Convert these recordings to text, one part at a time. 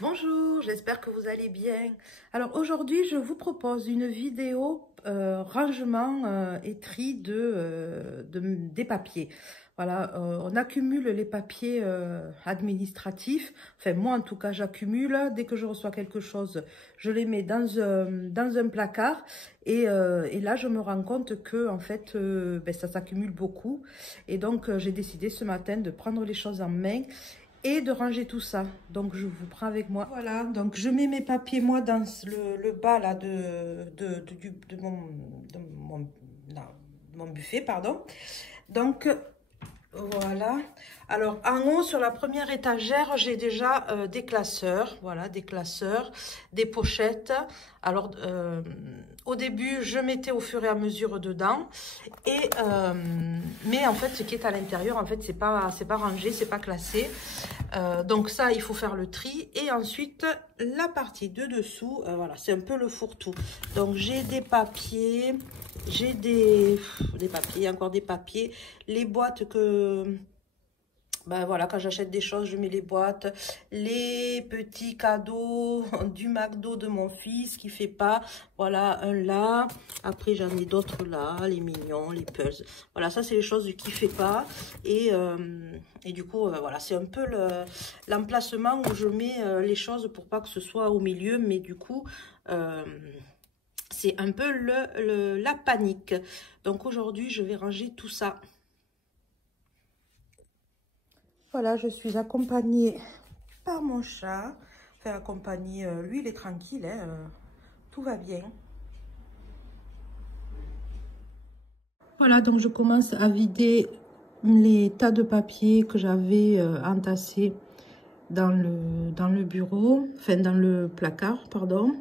Bonjour, j'espère que vous allez bien. Alors aujourd'hui, je vous propose une vidéo rangement et tri des papiers. Voilà, on accumule les papiers administratifs. Enfin, moi en tout cas, j'accumule. Dès que je reçois quelque chose, je les mets dans un placard. Et là, je me rends compte que en fait, ça s'accumule beaucoup. Et donc, j'ai décidé ce matin de prendre les choses en main et de ranger tout ça. Donc je vous prends avec moi. Voilà, donc je mets mes papiers moi dans le bas là de mon buffet, pardon. Donc voilà. Alors en haut sur la première étagère, j'ai déjà des classeurs, voilà, des classeurs, des pochettes. Alors au début, je mettais au fur et à mesure dedans, et mais en fait, ce qui est à l'intérieur, en fait, c'est pas rangé, c'est pas classé. Donc ça, il faut faire le tri. Et ensuite, la partie de dessous, voilà, c'est un peu le fourre-tout. Donc j'ai des papiers, j'ai des papiers, encore des papiers, les boîtes que... Ben voilà, quand j'achète des choses, je mets les boîtes, les petits cadeaux du McDo de mon fils qui fait pas, voilà, un là, après j'en ai d'autres là, les mignons, les puzzles, voilà, ça c'est les choses qui fait pas, et du coup, voilà, c'est un peu l'emplacement où je mets les choses pour pas que ce soit au milieu, mais du coup, c'est un peu la panique. Donc aujourd'hui, je vais ranger tout ça. Voilà, je suis accompagnée par mon chat. Enfin, accompagnée, lui, il est tranquille, hein, tout va bien. Voilà, donc je commence à vider les tas de papiers que j'avais entassés dans le bureau, enfin dans le placard, pardon.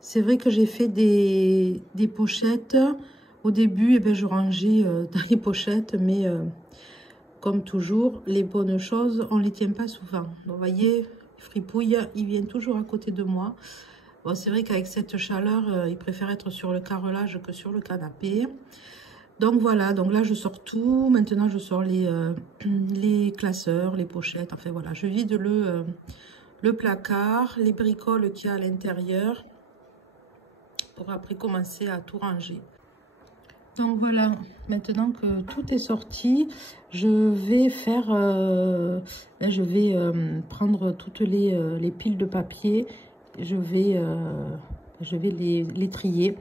C'est vrai que j'ai fait des pochettes. Au début, eh bien, je rangeais dans les pochettes, mais comme toujours, les bonnes choses, on ne les tient pas souvent. Donc, vous voyez, Fripouille, il vient toujours à côté de moi. Bon, c'est vrai qu'avec cette chaleur, il préfère être sur le carrelage que sur le canapé. Donc voilà, donc là, je sors tout. Maintenant, je sors les classeurs, les pochettes. Enfin voilà, je vide le placard, les bricoles qu'il y a à l'intérieur, pour après commencer à tout ranger. Donc voilà, maintenant que tout est sorti, je vais faire, prendre toutes les piles de papier, je vais les trier,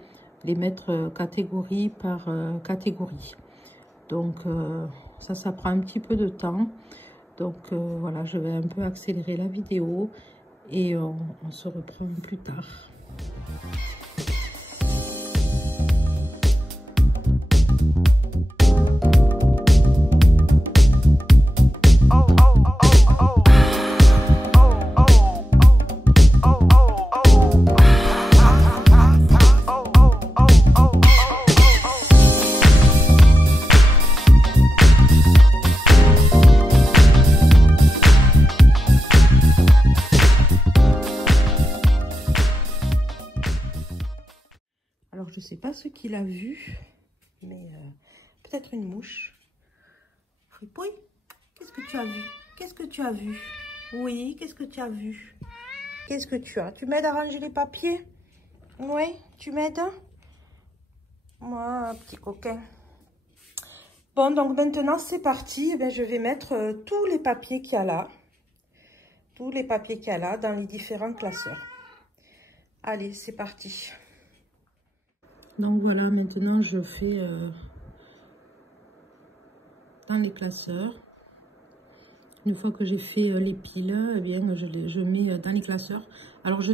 les mettre catégorie par catégorie. Donc ça prend un petit peu de temps. Donc voilà, je vais un peu accélérer la vidéo et on se reprend plus tard. Alors, je ne sais pas ce qu'il a vu, mais peut-être une mouche. Fripouille, qu'est-ce que tu as vu? Qu'est-ce que tu as vu? Oui, qu'est-ce que tu as vu? Qu'est-ce que tu as? Tu m'aides à ranger les papiers? Oui, tu m'aides? Moi, petit coquin. Bon, donc maintenant, c'est parti. Eh bien, je vais mettre tous les papiers qu'il y a là. Tous les papiers qu'il y a là dans les différents classeurs. Allez, c'est parti. Donc voilà, maintenant je fais dans les classeurs. Une fois que j'ai fait les piles, eh bien je mets dans les classeurs. Alors je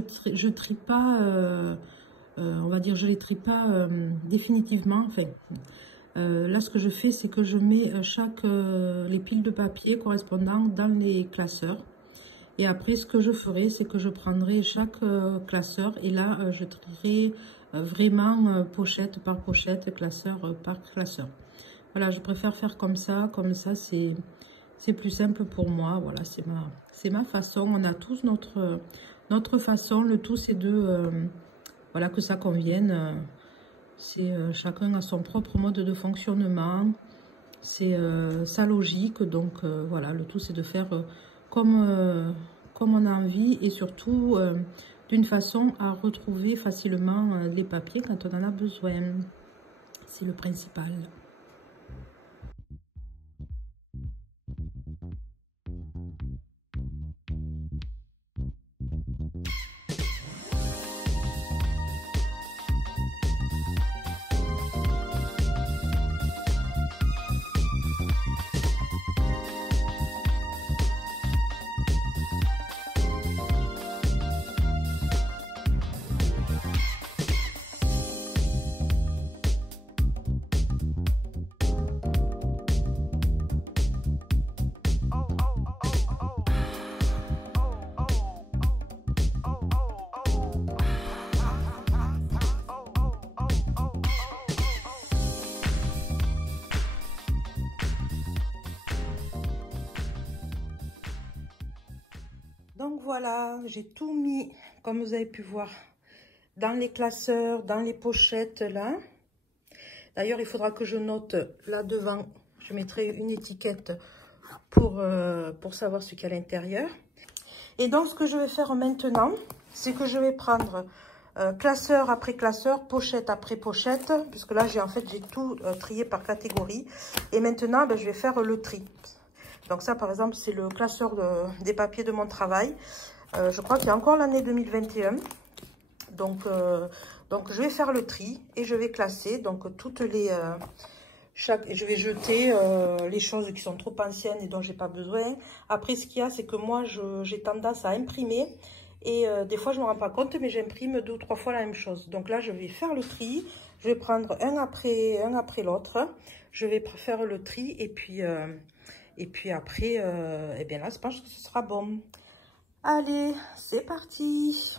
trie pas, on va dire, je les trie pas définitivement. Enfin, là ce que je fais, c'est que je mets les piles de papier correspondant dans les classeurs. Et après, ce que je ferai, c'est que je prendrai chaque classeur et là, je trierai vraiment pochette par pochette, classeur par classeur. Voilà, je préfère faire comme ça c'est plus simple pour moi. Voilà, c'est ma façon. On a tous notre notre façon. Le tout, c'est de, voilà, que ça convienne. C'est chacun a son propre mode de fonctionnement. C'est sa logique. Donc, voilà, le tout, c'est de faire comme on a envie et surtout d'une façon à retrouver facilement les papiers quand on en a besoin. C'est le principal. Donc voilà, j'ai tout mis, comme vous avez pu voir, dans les classeurs, dans les pochettes là. D'ailleurs, il faudra que je note là devant, je mettrai une étiquette pour savoir ce qu'il y a à l'intérieur. Et donc, ce que je vais faire maintenant, c'est que je vais prendre classeur après classeur, pochette après pochette, puisque là, j'ai tout trié par catégorie. Et maintenant, ben, je vais faire le tri. Donc ça, par exemple, c'est le classeur des papiers de mon travail. Je crois qu'il y a encore l'année 2021. Donc, je vais faire le tri et je vais classer donc toutes les... je vais jeter les choses qui sont trop anciennes et dont j'ai pas besoin. Après, ce qu'il y a, c'est que moi, j'ai tendance à imprimer. Et des fois, je ne me rends pas compte, mais j'imprime 2 ou 3 fois la même chose. Donc là, je vais faire le tri. Je vais prendre un après l'autre. Je vais faire le tri et puis après, eh bien là, je pense que ce sera bon. Allez, c'est parti!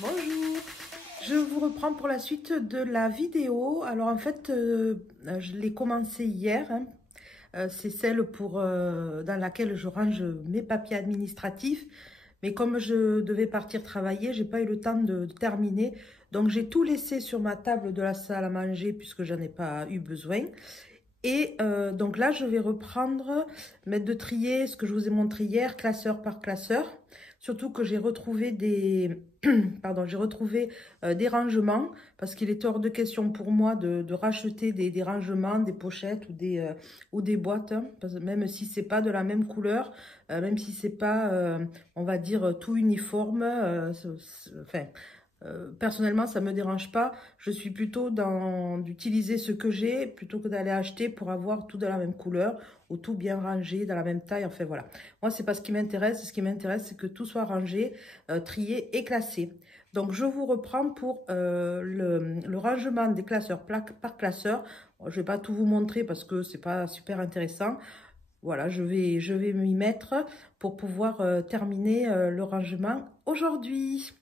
Bonjour, je vous reprends pour la suite de la vidéo. Alors en fait, je l'ai commencé hier. C'est celle dans laquelle je range mes papiers administratifs. Mais comme je devais partir travailler, j'ai pas eu le temps de terminer. Donc j'ai tout laissé sur ma table de la salle à manger puisque j'en ai pas eu besoin. Et donc là, je vais reprendre, mettre de trier ce que je vous ai montré hier, classeur par classeur. Surtout que j'ai retrouvé des pardon, j'ai retrouvé des rangements parce qu'il est hors de question pour moi de racheter des rangements, des pochettes ou des boîtes, hein, même si c'est pas de la même couleur, même si c'est pas, on va dire, tout uniforme. Enfin, personnellement, ça me dérange pas. Je suis plutôt d'utiliser ce que j'ai plutôt que d'aller acheter pour avoir tout de la même couleur ou tout bien rangé, dans la même taille. Enfin, voilà. Moi, c'est pas ce qui m'intéresse. Ce qui m'intéresse, c'est que tout soit rangé, trié et classé. Donc, je vous reprends pour le rangement des classeurs par classeur. Je vais pas tout vous montrer parce que c'est pas super intéressant. Voilà, je vais m'y mettre pour pouvoir terminer le rangement aujourd'hui.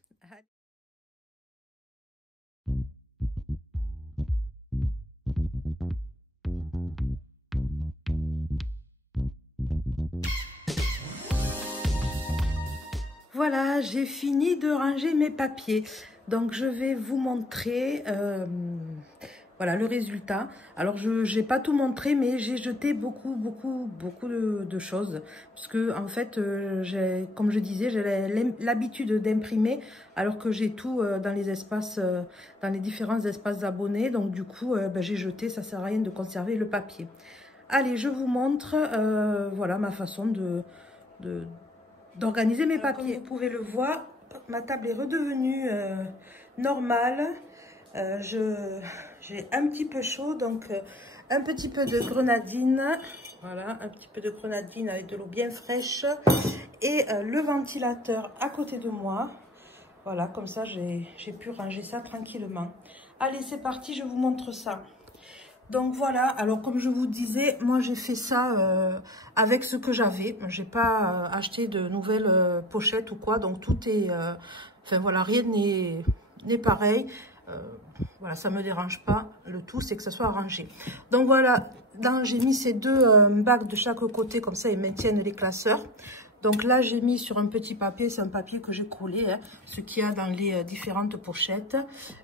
Voilà, j'ai fini de ranger mes papiers. Donc, je vais vous montrer voilà, le résultat. Alors, je n'ai pas tout montré, mais j'ai jeté beaucoup de choses. Parce que, en fait, comme je disais, j'ai l'habitude d'imprimer, alors que j'ai tout dans les espaces, dans les différents espaces abonnés. Donc, du coup, ben, j'ai jeté, ça ne sert à rien de conserver le papier. Allez, je vous montre, voilà, ma façon d'organiser mes papiers. Comme vous pouvez le voir, ma table est redevenue normale. J'ai un petit peu chaud, donc un petit peu de grenadine. Voilà, un petit peu de grenadine avec de l'eau bien fraîche. Et le ventilateur à côté de moi. Voilà, comme ça, j'ai pu ranger ça tranquillement. Allez, c'est parti, je vous montre ça. Donc voilà, alors comme je vous disais, moi j'ai fait ça avec ce que j'avais. J'ai pas acheté de nouvelles pochettes ou quoi, donc tout est... enfin voilà, rien n'est pareil. Voilà, ça me dérange pas. Le tout, c'est que ça soit rangé. Donc voilà, j'ai mis ces deux bacs de chaque côté, comme ça ils maintiennent les classeurs. Donc là, j'ai mis sur un petit papier, c'est un papier que j'ai collé, hein, ce qu'il y a dans les différentes pochettes.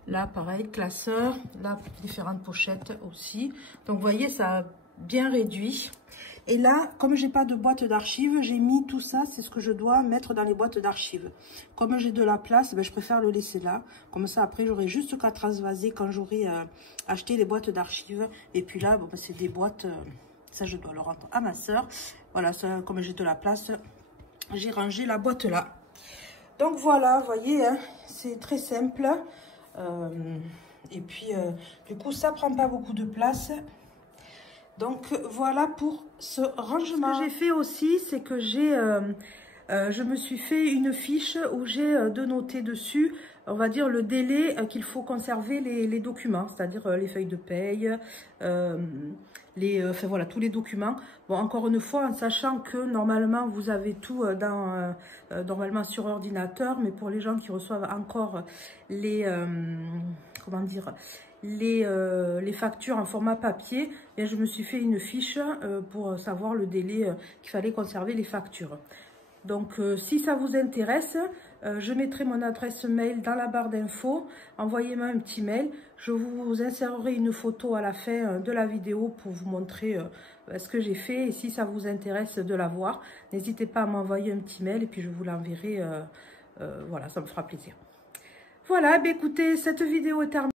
Là, pareil, classeur, là, différentes pochettes aussi. Donc, vous voyez, ça a bien réduit. Et là, comme j'ai pas de boîte d'archives, j'ai mis tout ça, c'est ce que je dois mettre dans les boîtes d'archives. Comme j'ai de la place, ben, je préfère le laisser là. Comme ça, après, j'aurai juste qu'à transvaser quand j'aurai acheté les boîtes d'archives. Et puis là, bon, ben, c'est des boîtes, ça, je dois le rendre à ma soeur. Voilà, ça, comme j'ai de la place, j'ai rangé la boîte là. Donc voilà, vous voyez, hein, c'est très simple. Et puis, du coup, ça prend pas beaucoup de place. Donc voilà pour ce rangement. Ce que j'ai fait aussi, c'est que je me suis fait une fiche où j'ai de noter dessus, on va dire, le délai qu'il faut conserver les documents, c'est-à-dire les feuilles de paye, enfin voilà, tous les documents. Bon, encore une fois, en sachant que normalement, vous avez tout normalement sur ordinateur, mais pour les gens qui reçoivent encore les, comment dire, les factures en format papier, et je me suis fait une fiche pour savoir le délai qu'il fallait conserver les factures. Donc, si ça vous intéresse, je mettrai mon adresse mail dans la barre d'infos. Envoyez-moi un petit mail. Je vous insérerai une photo à la fin de la vidéo pour vous montrer ce que j'ai fait. Et si ça vous intéresse de la voir, n'hésitez pas à m'envoyer un petit mail et puis je vous l'enverrai. Voilà, ça me fera plaisir. Voilà, bah, écoutez, cette vidéo est terminée.